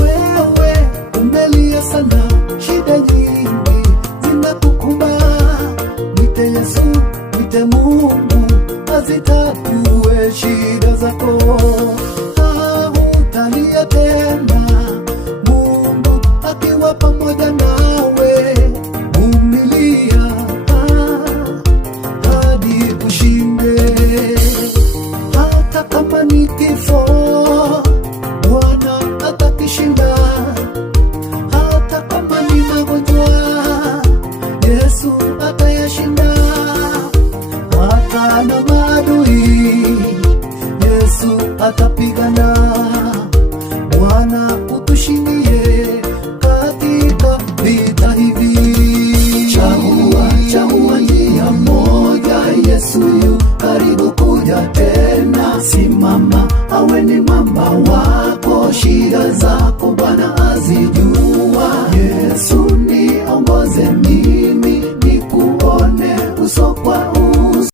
Wewe umelia sana, shida nyingi zinakukumba. Mwite Yesu, mwite Mungu azitatue shida zako. Hutalia tena, Mungu akiwa pamoja nawe. Vumilia hadi ushinde. Hata kama ni kifo, Bwana atakishinda. Hata kama ni magonjwa, Yesu atayashinda. Hata na maadui, Yesu atapigana. Bwana utushindie katika vita hivi. Chagua njia moja, Yesu yu karibu kuja tena. Simama, awe ni mwamba wako, shida za